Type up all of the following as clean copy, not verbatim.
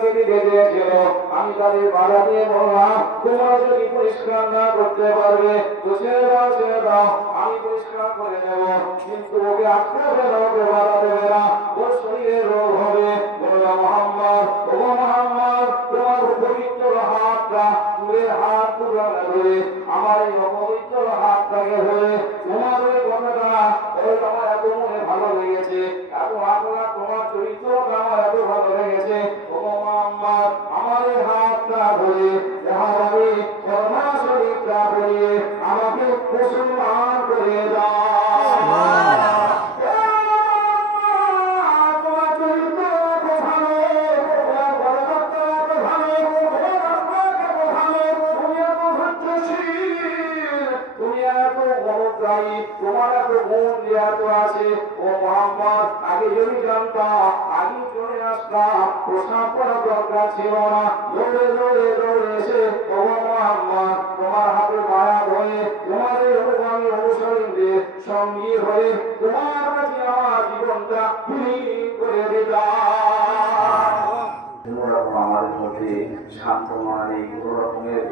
কেটে দিয়েছিল, আমি তাদের বাধা দিয়ে বললাম তোমরা যদি পরিষ্কার না করতে পারবে তো ছেড়ে দাও, আমি পরিষ্কার করে নেব, কিন্তু ওকে আটকাবে না, ওকে বাধা দেবে না, ওর শরীরে রোগ হবে। বললাম মোহাম্মদ, ও মোহাম্মদ, তোমার পবিত্র হাতটা তুলে হাত ধরে আমার এই অপবিত্র হাতটাকে ধরে তোমার ওই কথাটা আমার এত মনে ভালো লেগেছে, এত আগ্রহ তোমার চরিত্রটা আমার এত ভালো লেগেছে, ও মোহাম্মদ আমার এই হাতটা ধরে আমি কর্মা শরীরটা ধরিয়ে আমাকে মুসলমান করে দাও। তোমার এত গুণ এত আছে, ও মোহাম্মদ আগে যদি জানতাম আগে চলে আসতাম, প্রশ্ন করা দরকার ছিল না, দৌড়ে দৌড়ে দৌড়ে এসে ও মোহাম্মদ তোমার হাতে মায়া ধরে তোমার এই অনুগামী অনুসরণদের সঙ্গী হয়ে তোমার কাছে আমার জীবনটা বিলীন করে দিতাম। আমাদের মধ্যে শান্ত মানে কোন রকমের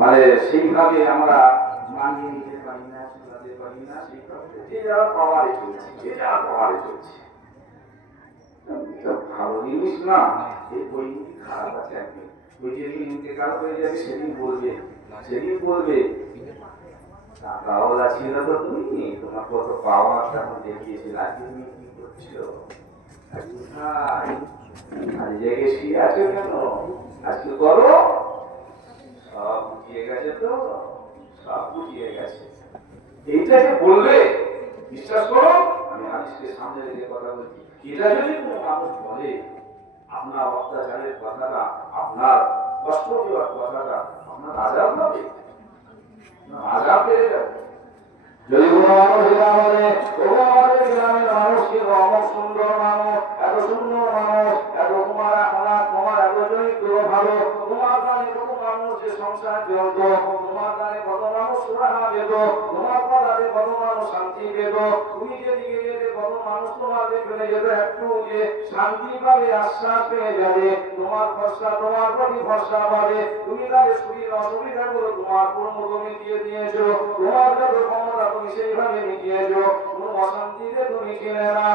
মানে সেইভাবে আমরা মানিয়ে নিতে পারি না, শোনাতে পারি না, সেইভাবে যে যারা পাওয়ারে চলছে, যে যারা পাওয়ারে চলছে ভালো জিনিস না। এই বই খারাপ আছে, একদিন ওই যেদিন ইন্তেকাল হয়ে যাবে সেদিন বলবে, সেদিন বলবে টাকাওয়ালা ছিল তো তুমি, তোমার কত পাওয়ার তখন দেখিয়েছিল, আজকে তুমি কি করছো, আজ জায়গায় শুয়ে আছো কেন, আজকে করো, সব বুঝিয়ে গেছে তো, সব বুঝিয়ে গেছে। এইটাকে বলবে, বিশ্বাস করো আমি হাদিসকে সামনে রেখে কথা বলছি, এটা যদি কোনো মানুষ বলে আপনার অত্যাচারের কথাটা, আপনার কষ্ট দেওয়ার কথাটা আপনার আজাব হবে, আজাব পেয়ে যাবে। যদি কোনো মানুষ এটা বলে আমাদের গ্রামের মানুষকে অমক সুন্দর মানুষ, এত সুন্দর মানুষ, এত তোমার আপনার তোমার এত চরিত্র ভালো, তোমার দ্বারে কত মানুষের সংসার চলত, তোমার দ্বারে কত মানুষ সুরাহা পেত, তোমার দ্বারে কত মানুষ শান্তি পেত, তুমি যেদিকে গেলে কত মানুষ তোমাকে চলে যেত, একটু যে শান্তি পাবে, আশ্বাস পেয়ে যাবে, তোমার ভরসা তোমার প্রতি ভরসা পাবে, তুমি তাদের সুবিধা অসুবিধা গুলো তোমার পূর্ণ তুমি দিয়ে দিয়েছো, তোমার যত ক্ষমতা তুমি সেইভাবে মিটিয়েছো, কোনো অশান্তিতে তুমি ছিলে না।